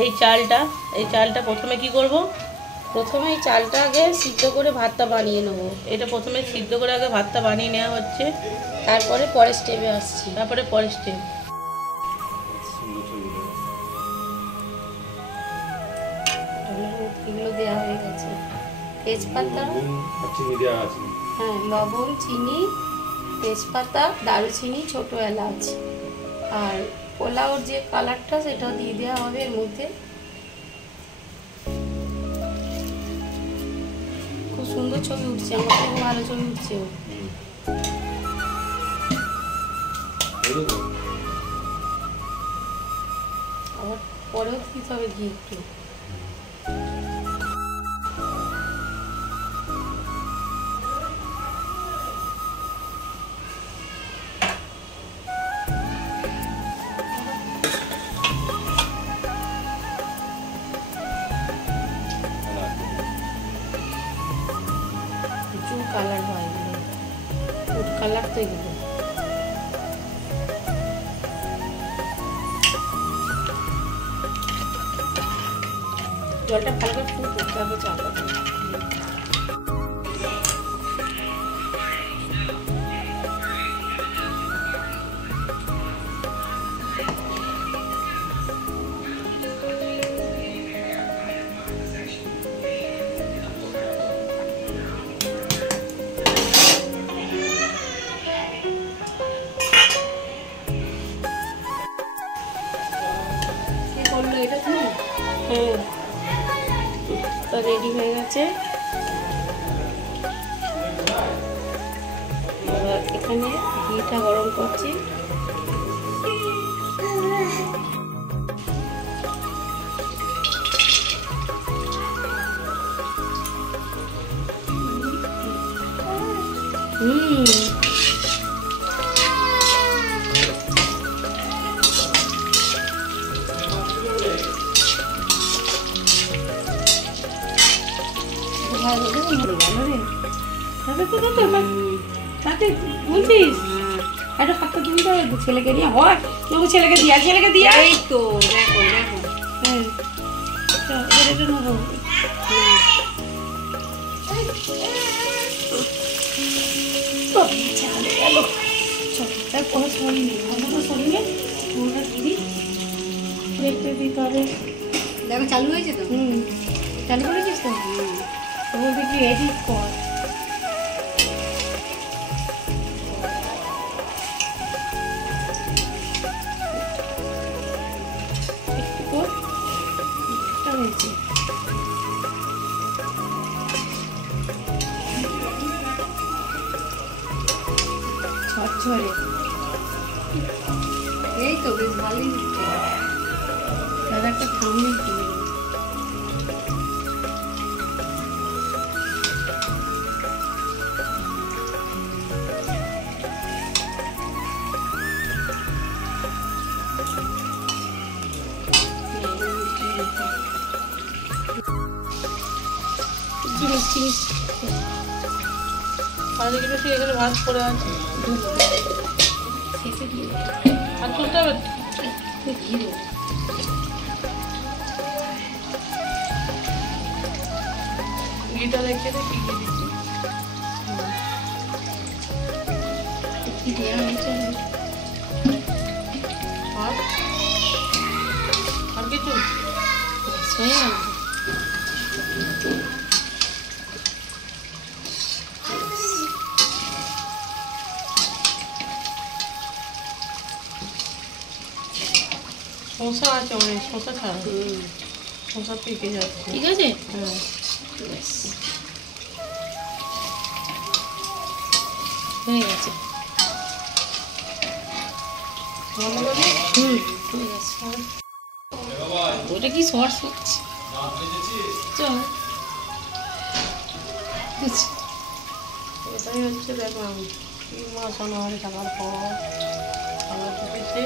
এই চালটা প্রথমে কি করব? প্রথমে এই চালটা আগে সিদ্ধ করে ভাতটা বানিয়ে নেবো। এটা প্রথমে সিদ্ধ করে আগে ভাতটা বানিয়ে নেওয়া হচ্ছে, তারপরে পরের স্টেপে আসছি। তারপরে পরের স্টেপ। এগুলো দেওয়া হয়ে গেছে, তেজপাতা, হ্যাঁ লবণ, চিনি, তেজপাতা, দারুচিনি, ছোট এলাচ, আর পোলাওর যে কালারটা সেটা দিয়ে দেওয়া হবে এর মধ্যে। খুব সুন্দর ছবি উঠছে, আমার খুব ভালো ছবি উঠছে। আবার পরেও দিতে হবে ঘি একটু। কালার হয় ফুড কালার, তো এগুলো জলটা ভালো করে ফুটে তারপর চাপা দেবো। এটা তো হ্যাঁ তো রেডি হয়ে গেছে। এবার এখানে ঘিটা গরম করছি। ছেলেকে নিয়ে হয়, ছেলেকে দিয়া এই তো দেখো দেখো। হ্যাঁ এটা নেবো। দেখো চালু হয়েছে তো। চালু করেছিস তো? বলতে কি এডিট কর। এই তো বেশ ভালোই হচ্ছে। দাদা একটা থামনেল কিনে এখানে ভাত করে আছে, আর তুলতে হবে ঘিটা রেখে দেখি আর কিছু শসা আছে, অনেক শসা ছাড়া শসা পেকে যাচ্ছে। ঠিক আছে, হ্যাঁ হয়ে গেছে। ওটা কি সস হচ্ছে? চল এটাই হচ্ছে দেখলাম কি মাছ আনার থাকার পর খাবার খেতে